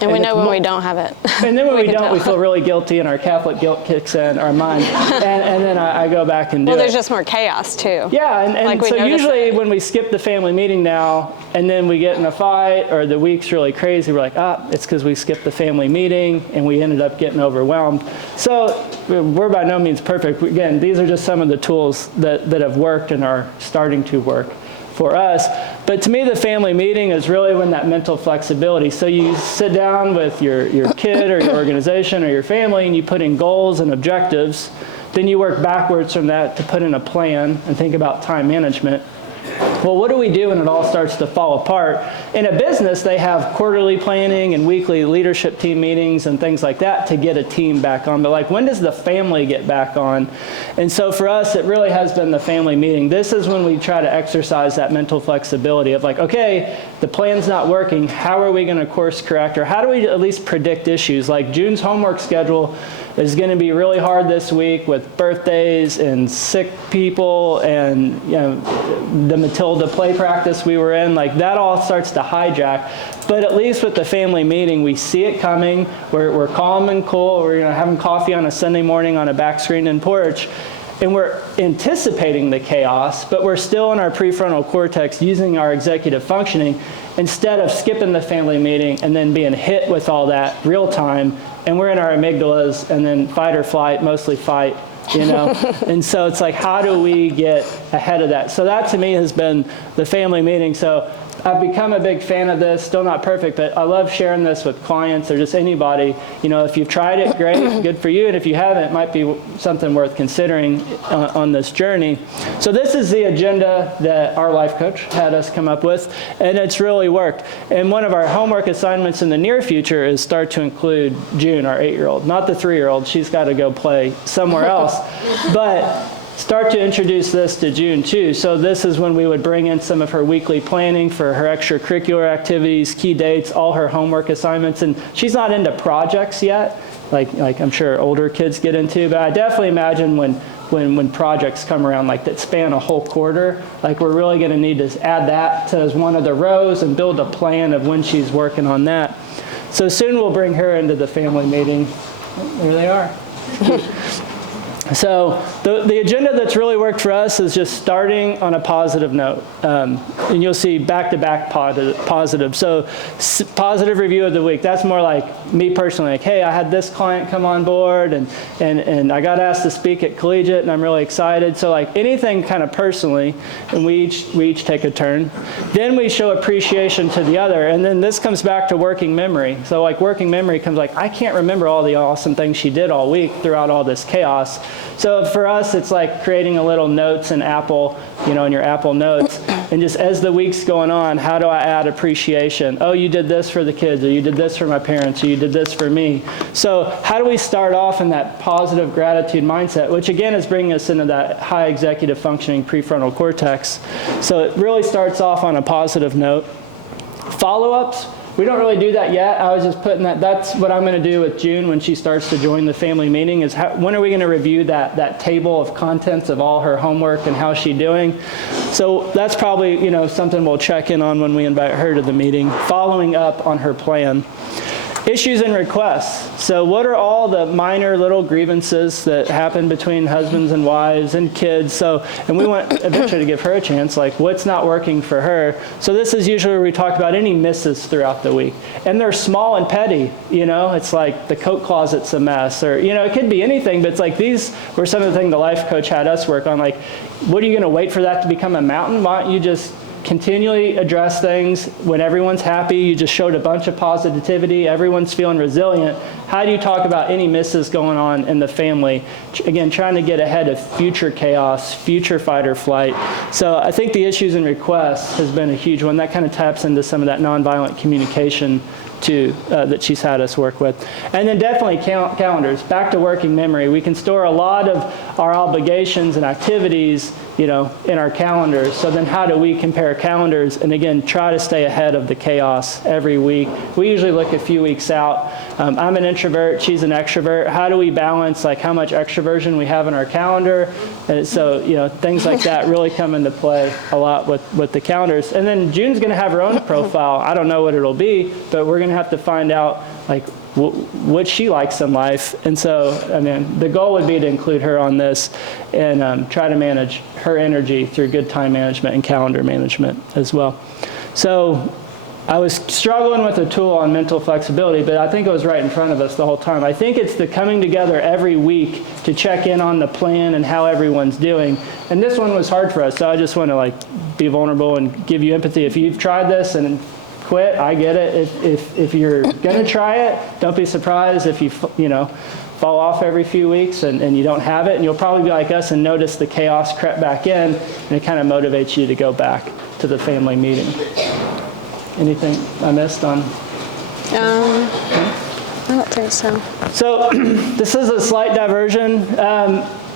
And we know when we don't have it. And then when we don't, we feel really guilty, and our Catholic guilt kicks in our mind. And then I go back and do it. Well, there's just more chaos, too. Yeah, and Like so usually when we skip the family meeting now, and then we get in a fight, or the week's really crazy, we're like, it's because we skipped the family meeting, and we ended up getting overwhelmed. So we're by no means perfect. Again, these are just some of the tools that have worked and are starting to work for us. But to me, the family meeting is really when that mental flexibility. So you sit down with your kid or your organization or your family, and you put in goals and objectives. Then you work backwards from that to put in a plan and think about time management. Well, what do we do when it all starts to fall apart? In a business, they have quarterly planning and weekly leadership team meetings and things like that to get a team back on. But like, when does the family get back on? And so for us, it really has been the family meeting. This is when we try to exercise that mental flexibility of like, okay, the plan's not working. How are we going to course correct? Or how do we at least predict issues? Like June's homework schedule is going to be really hard this week with birthdays and sick people and the Matilda play practice we were in. Like that all starts to hijack. But at least with the family meeting, we see it coming. We're calm and cool. We're having coffee on a Sunday morning on a back screen and porch. And we're anticipating the chaos, but we're still in our prefrontal cortex using our executive functioning instead of skipping the family meeting and then being hit with all that real time. And we're in our amygdalas and then fight or flight, mostly fight, And so it's like, how do we get ahead of that? So that to me has been the family meeting. So I've become a big fan of this, still not perfect, but I love sharing this with clients or just anybody. If you've tried it, great, good for you. And if you haven't, it might be something worth considering on this journey. So this is the agenda that our life coach had us come up with, and it's really worked. And one of our homework assignments in the near future is start to include June, our 8-year-old, not the 3-year-old. She's got to go play somewhere else. But start to introduce this to June too. So this is when we would bring in some of her weekly planning for her extracurricular activities, key dates, all her homework assignments. And she's not into projects yet, like I'm sure older kids get into, but I definitely imagine when projects come around like that span a whole quarter, like we're really going to need to add that to as one of the rows and build a plan of when she's working on that. So soon we'll bring her into the family meeting. Oh, there they are. So the agenda that's really worked for us is just starting on a positive note. And you'll see back-to-back positive. So positive review of the week. That's more like me personally. Like, hey, I had this client come on board, and I got asked to speak at Collegiate, and I'm really excited. So like anything kind of personally, and we each take a turn. Then we show appreciation to the other. And then this comes back to working memory. So like working memory comes like, I can't remember all the awesome things she did all week throughout all this chaos. So for us, it's like creating a little notes in Apple, in your Apple Notes. And just as the week's going on, how do I add appreciation? Oh, you did this for the kids, or you did this for my parents, or you did this for me. So how do we start off in that positive gratitude mindset, which again is bringing us into that high executive functioning prefrontal cortex. So it really starts off on a positive note. Follow-ups. We don't really do that yet. I was just putting that's what I'm going to do with June when she starts to join the family meeting, is when are we going to review that table of contents of all her homework and how's she doing. So that's probably, something we'll check in on when we invite her to the meeting, following up on her plan. Issues and requests. So what are all the minor little grievances that happen between husbands and wives and kids? And we want eventually to give her a chance, like what's not working for her. So this is usually where we talk about any misses throughout the week. And they're small and petty, it's like the coat closet's a mess, or, it could be anything, but it's like these were some of the things the life coach had us work on. Like, what are you going to wait for that to become a mountain? Why don't you just continually address things when everyone's happy? You just showed a bunch of positivity. Everyone's feeling resilient. how do you talk about any misses going on in the family? Again, trying to get ahead of future chaos, future fight or flight. So I think the issues and requests has been a huge one. That kind of taps into some of that nonviolent communication too, that she's had us work with. And then definitely calendars, back to working memory. We can store a lot of our obligations and activities, in our calendars. So then how do we compare calendars and again, try to stay ahead of the chaos every week? We usually look a few weeks out. I'm an introvert, she's an extrovert. How do we balance like how much extroversion we have in our calendar? And so, things like that really come into play a lot with the calendars. And then June's gonna have her own profile. I don't know what it'll be, but we're gonna have to find out like what she likes in life. And so, the goal would be to include her on this and try to manage her energy through good time management and calendar management as well. So I was struggling with a tool on mental flexibility, but I think it was right in front of us the whole time. I think it's the coming together every week to check in on the plan and how everyone's doing. And this one was hard for us, so I just want to be vulnerable and give you empathy. If you've tried this and quit, I get it. If you're going to try it, don't be surprised if you fall off every few weeks and you don't have it. And you'll probably be like us and notice the chaos crept back in, and it kind of motivates you to go back to the family meeting. Anything I missed on? I don't think so. So this is a slight diversion.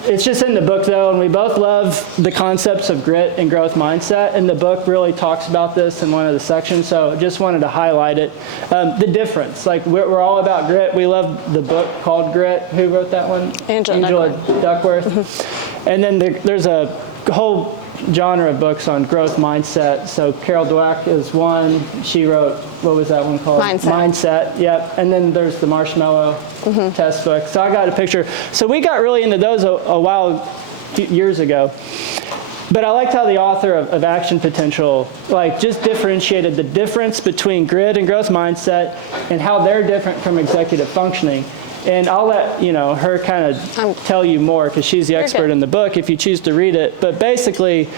It's just in the book, though, and we both love the concepts of grit and growth mindset, and the book really talks about this in one of the sections, so just wanted to highlight it. The difference, we're all about grit. We love the book called Grit. Who wrote that one? Angela Duckworth. And then there's a whole genre of books on growth mindset. So Carol Dweck is one. She wrote, what was that one called? Mindset, yep. And then there's the Marshmallow Test book. So I got a picture. So we got really into those years ago. But I liked how the author of Action Potential just differentiated the difference between grit and growth mindset and how they're different from executive functioning. And I'll let her kind of tell you more because she's the expert in the book if you choose to read it. But basically,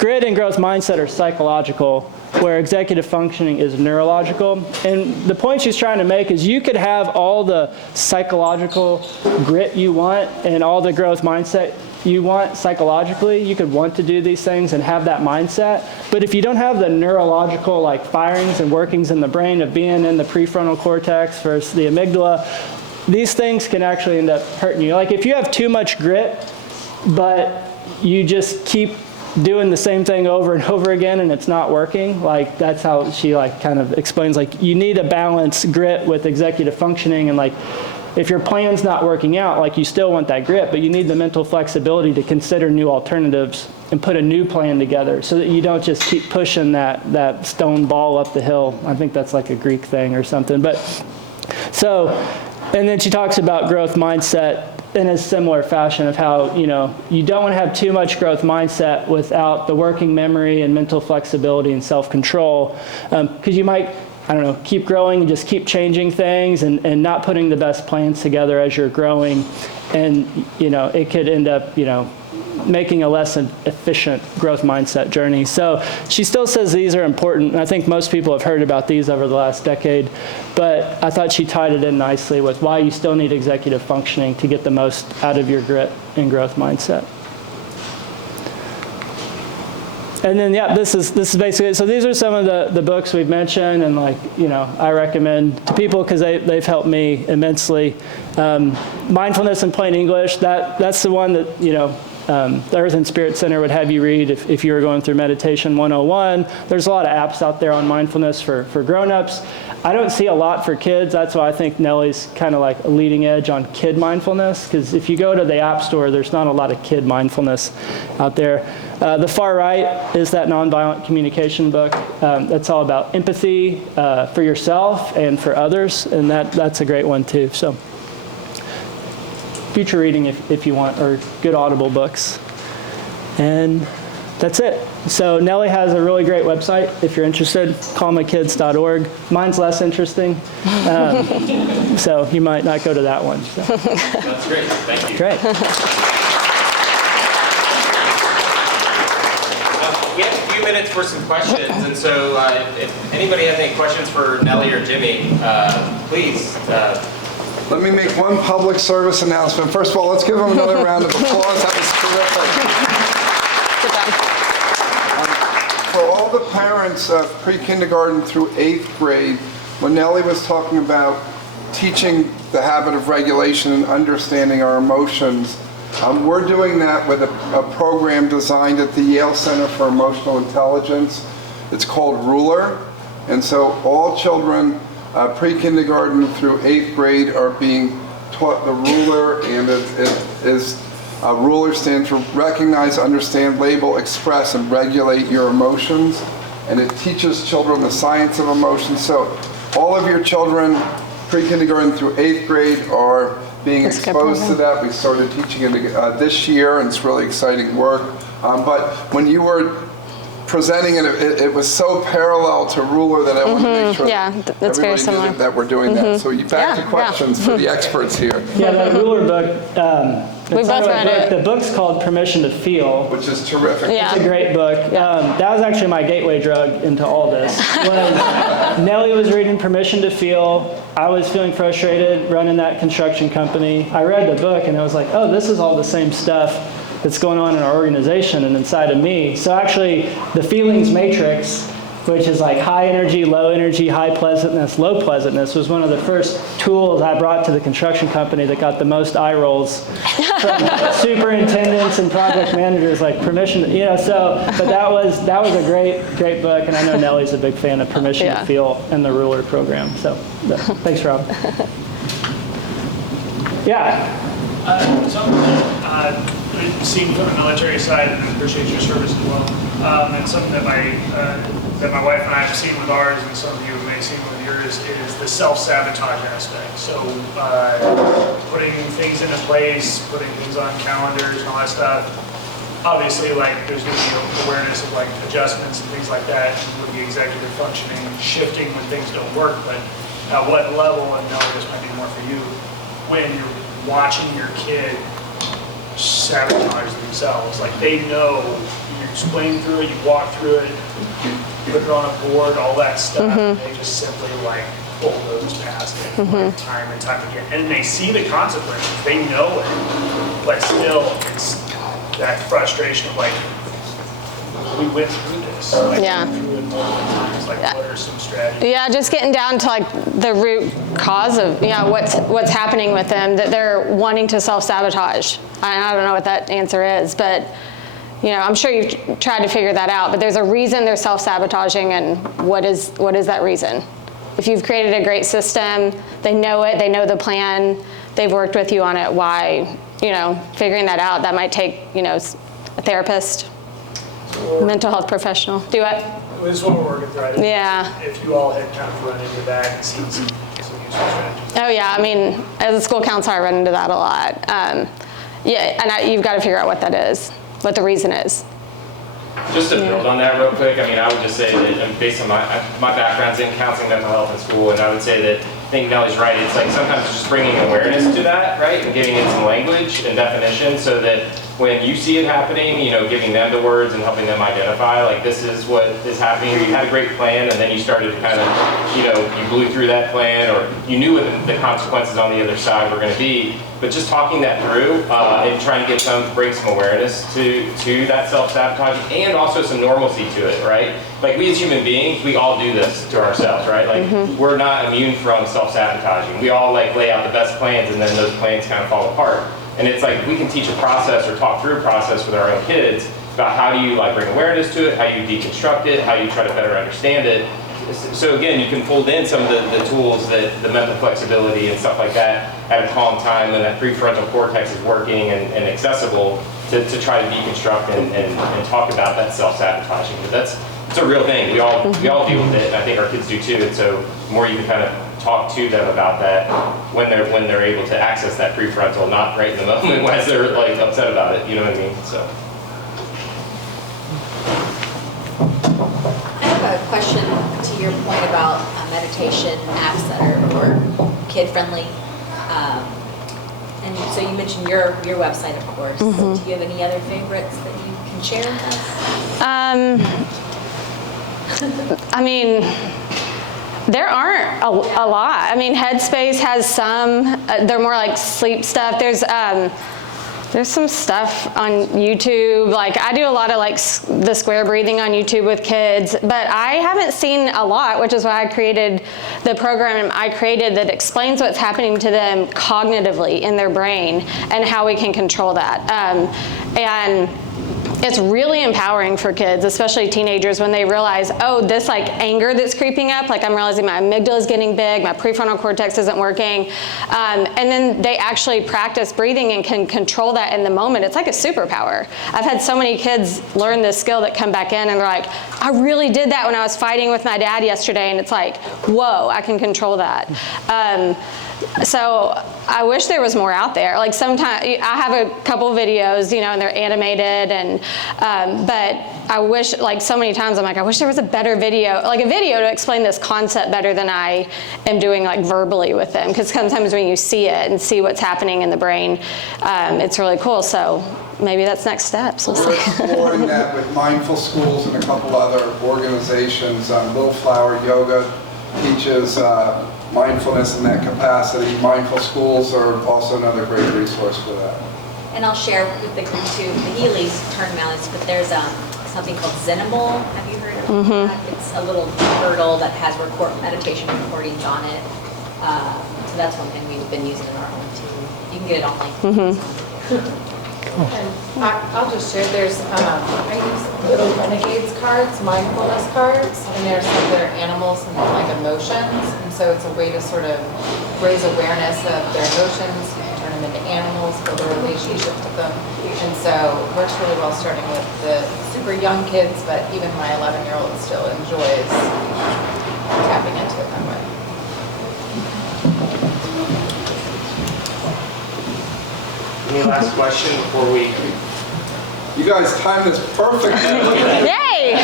grit and growth mindset are psychological, where executive functioning is neurological. And the point she's trying to make is you could have all the psychological grit you want and all the growth mindset you want psychologically. You could want to do these things and have that mindset. But if you don't have the neurological firings and workings in the brain of being in the prefrontal cortex versus the amygdala, these things can actually end up hurting you. If you have too much grit, but you just keep doing the same thing over and over again and it's not working, that's how she kind of explains, you need to balance grit with executive functioning. And if your plan's not working out, you still want that grit, but you need the mental flexibility to consider new alternatives and put a new plan together so that you don't just keep pushing that stone ball up the hill. I think that's a Greek thing or something. But and then she talks about growth mindset in a similar fashion of how, you don't want to have too much growth mindset without the working memory and mental flexibility and self-control. Because you might, keep growing and just keep changing things and not putting the best plans together as you're growing. And, it could end up, making a less efficient growth mindset journey. So she still says these are important, and I think most people have heard about these over the last decade, but I thought she tied it in nicely with why you still need executive functioning to get the most out of your grit and growth mindset. And then, this is basically it. So these are some of the books we've mentioned, and I recommend to people because they've helped me immensely. Mindfulness in Plain English, that's the one that, the Earth and Spirit Center would have you read if you were going through Meditation 101. There's a lot of apps out there on mindfulness for grown-ups. I don't see a lot for kids. That's why I think Nellie's kind of a leading edge on kid mindfulness, because if you go to the App Store, there's not a lot of kid mindfulness out there. The far right is that nonviolent communication book. That's all about empathy for yourself and for others, and that's a great one too. So future reading if you want, or good Audible books. And that's it. So Nellie has a really great website if you're interested, calmykids.org. Mine's less interesting, so you might not go to that one. So. That's great. Thank you. Great. We have a few minutes for some questions, and so if anybody has any questions for Nellie or Jimmy, please Let me make one public service announcement. First of all, let's give them another round of applause. That was terrific. Good job. For all the parents of pre-kindergarten through 8th grade, when Nellie was talking about teaching the habit of regulation and understanding our emotions, we're doing that with a program designed at the Yale Center for Emotional Intelligence. It's called Ruler. And so all children pre-kindergarten through 8th grade are being taught the Ruler, and Ruler stands for Recognize, Understand, Label, Express, and Regulate Your Emotions. And it teaches children the science of emotions. So all of your children pre-kindergarten through 8th grade are being exposed to that. We started teaching it this year, and it's really exciting work. But when you were presenting it, it was so parallel to Ruler that I wanted to make sure that's very similar. that we're doing that. So you back to questions for the experts here. Yeah, that Ruler book, We both read it. the book's called Permission to Feel. Which is terrific. Yeah. It's a great book. That was actually my gateway drug into all this. When Nellie was reading Permission to Feel, I was feeling frustrated running that construction company. I read the book and I was like, oh, this is all the same stuff that's going on in our organization and inside of me. So actually, the feelings matrix, which is like high energy, low energy, high pleasantness, low pleasantness, was one of the first tools I brought to the construction company that got the most eye rolls from superintendents and project managers, like Permission, but that was a great book, and I know Nellie's a big fan of Permission to Feel and the Ruler program. So thanks, Rob. Yeah. Something that we've seen from the military side, and I appreciate your service as well, and something that my wife and I have seen with ours, and some of you may have seen with yours, is the self-sabotage aspect. So putting things into place, putting things on calendars and all that stuff. Obviously, like, there's going to be awareness of like adjustments and things like that with the executive functioning, shifting when things don't work. But at what level, and no, this might be more for you, when you're watching your kid sabotage themselves, like they know, you explain through it, you walk through it, put it on a board, all that stuff, and they just simply like bulldoze past it like, time and time again. And they see the consequences, they know it, but still it's that frustration of like, we went through this, like we went through it multiple times, like what are some strategies? Yeah, just getting down to like the root cause of what's happening with them, that they're wanting to self-sabotage. I don't know what that answer is, but I'm sure you've tried to figure that out, but there's a reason they're self-sabotaging, and what is that reason? If you've created a great system, they know it, they know the plan, they've worked with you on it, why, figuring that out, that might take, a therapist, mental health professional. Do it? This is what we're working through. If you all had kind of run into that and seen some useful strategies. Oh yeah, I mean, as a school counselor, I run into that a lot. And you've got to figure out what that is, what the reason is. Just to build on that real quick, I mean, I would just say that based on my background's in counseling, mental health, and school, and I would say that I think Nellie's right. It's like sometimes just bringing awareness to that, right, and giving it some language and definition so that when you see it happening, giving them the words and helping them identify, like, this is what is happening, or you had a great plan and then you started to kind of, you blew through that plan, or you knew what the consequences on the other side were going to be. But just talking that through and trying to bring some awareness to that self-sabotage, and also some normalcy to it, right? Like, we as human beings, we all do this to ourselves, right? Like, we're not immune from self-sabotaging. We all like lay out the best plans, and then those plans kind of fall apart. And it's like, we can teach a process or talk through a process with our own kids about how do you bring awareness to it, how you deconstruct it, how you try to better understand it. So again, you can fold in some of the tools, that the mental flexibility and stuff like that at a calm time when that prefrontal cortex is working and accessible to try to deconstruct and talk about that self-sabotaging. But it's a real thing. We all deal with it, and I think our kids do too. And so the more you can kind of talk to them about that when they're able to access that prefrontal, not right in the moment as they're like upset about it. You know what I mean? So. I have a question to your point about meditation apps that are kid-friendly. And so you mentioned your website, of course. Do you have any other favorites that you can share with us? I mean, There aren't a lot. I mean, Headspace has some. They're more like sleep stuff. There's some stuff on YouTube. Like I do a lot of like the square breathing on YouTube with kids, but I haven't seen a lot, which is why I created the program I created that explains what's happening to them cognitively in their brain and how we can control that. And it's really empowering for kids, especially teenagers, when they realize, oh, this like anger that's creeping up, like I'm realizing my amygdala is getting big, my prefrontal cortex isn't working. And then they actually practice breathing and can control that in the moment. It's like a superpower. I've had so many kids learn this skill that come back in and they're like, I really did that when I was fighting with my dad yesterday. And it's like, whoa, I can control that. So I wish there was more out there. Like sometimes I have a couple videos, you know, and they're animated, and but I wish, like so many times I'm like, I wish there was a better video, like a video to explain this concept better than I am doing like verbally with them. Because sometimes when you see it and see what's happening in the brain, it's really cool. So maybe that's next steps. We'll We're see. exploring that with Mindful Schools and a couple other organizations. Little Flower Yoga teaches mindfulness in that capacity. Mindful Schools are also another great resource for that. And I'll share with the group too, the Healy's turn melons, but there's something called Zenable. Have you heard of that? It's a little turtle that has meditation recordings on it. So that's one thing we've been using in our home too. You can get it online. And I'll just share, I use Little Renegades cards, mindfulness cards, and there's some that are animals and like emotions, and so it's a way to sort of raise awareness of their emotions. You can turn them into animals, build a relationship with them, and so works really well starting with the super young kids, but even my 11-year-old still enjoys tapping into it that way. Any last question before we? You guys timed this perfectly. Yay!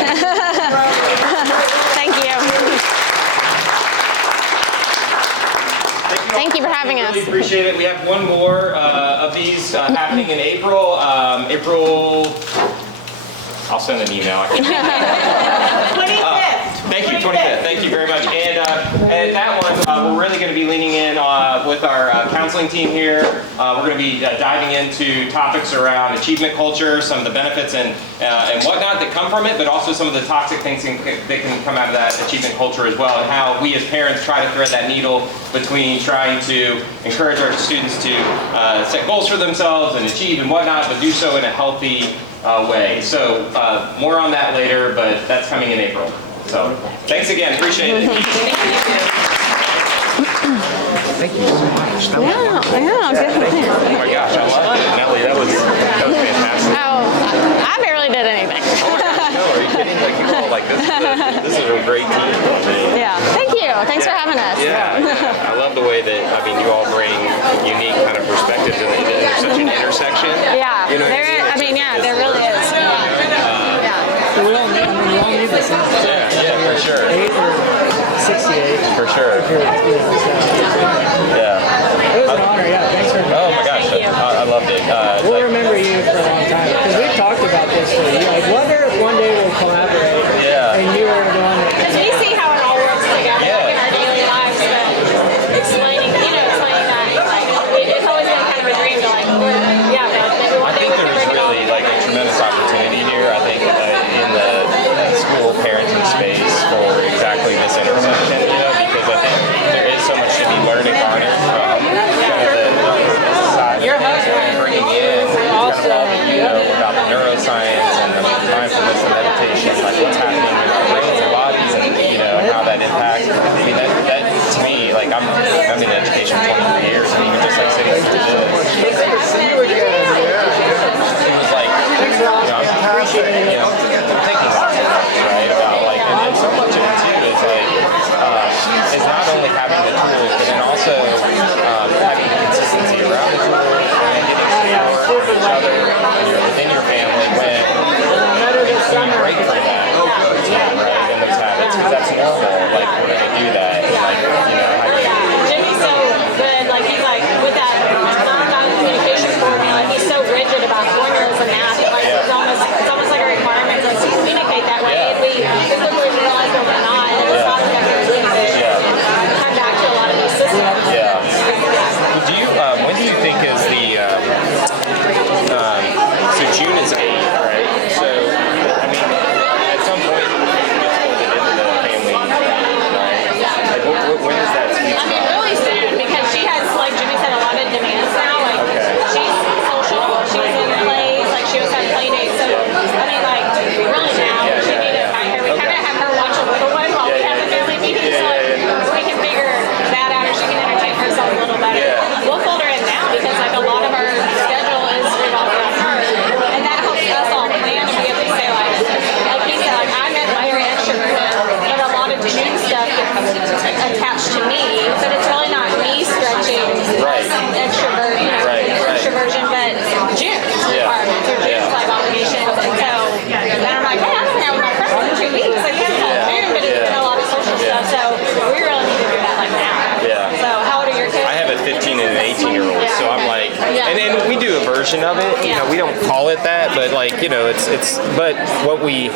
Thank you. Thank you for having us. Really appreciate it. We have one more of these happening in April. I'll send an email. 25th. Thank you, 25th. Thank you very much. And at that one, we're really going to be leaning in with our counseling team here. We're going to be diving into topics around achievement culture, some of the benefits and whatnot that come from it, but also some of the toxic things that can come out of that achievement culture as well, and how we as parents try to thread that needle between trying to encourage our students to set goals for themselves and achieve and whatnot, but do so in a healthy way. So more on that later, but that's coming in April. So thanks again, appreciate it. Thank you so much. That was Definitely. Oh my gosh, I love it. Nellie, that was fantastic. Oh, I barely did anything. Oh my gosh, no, are you kidding? Like, you were all like, this is a great team. Yeah, thank you. Thanks for having us. Yeah, I love the way that, I mean, you all bring unique kind of perspectives, and there's such an intersection. Yeah, You know, there really is. We all need this. Yeah, for sure. 8 or 68. For sure. Yeah. It was an honor, yeah. Thanks for Oh my gosh, I loved it. We'll remember you for a long time, because we've talked about this for you. Like, wonder if one day we'll collaborate. Yeah. And you are the one that. Because we see how it all works together in our daily lives, but explaining that, like, it's always been kind of a dream to, like, yeah, but maybe one I day think we can there is bring it all. really like a tremendous opportunity here. I think in the school parenting space for exactly this intersection, because I think there is so much to be learned and garnered from kind of the side of things, bringing in kind of all about the neuroscience and the mindfulness and meditation, like what's happening in our brains and bodies, and how that impacts. I mean, that to me, like I'm in education 23 years, and even just like sitting through this. It was like, I'm thinking lots of things, right, about like, and so much of it too is like, is not only having the tools, but then also having the consistency around the tools and getting support from each other within your family when you break from that routine, right, and those habits, because that's normal, like, we're going to do that, and like, how do you... Jimmy's so good, like, he's like, with that non-communication formula, he's so rigid about formulas and math, like, it's almost like a requirement. version of it. You know, we don't call it that, but like, you know, but what we